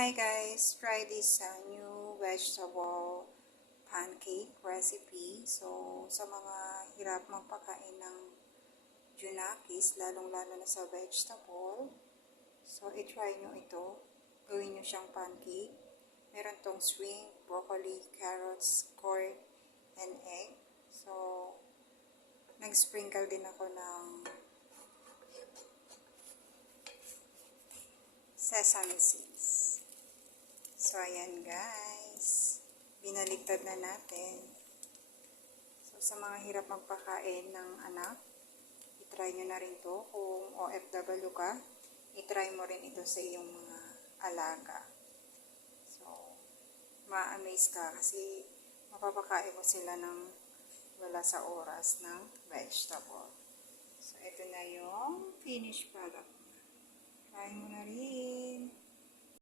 Hi guys, try this new vegetable pancake recipe. So, sa mga hirap magpakain ng junakis, lalong-lalo na sa vegetable, so i-try nyo ito. Gawin nyo siyang pancake. Meron tong shrimp, broccoli, carrots, corn, and egg. So, nag-sprinkle din ako ng sesame seeds. So, ayan guys. Binaligtad na natin. So, sa mga hirap magpakain ng anak, itry nyo na rin to. Kung OFW ka, itry mo rin ito sa iyong mga alaga. So, ma-amaze ka kasi mapapakain mo sila ng wala sa oras ng vegetable. So, ito na yung finished product.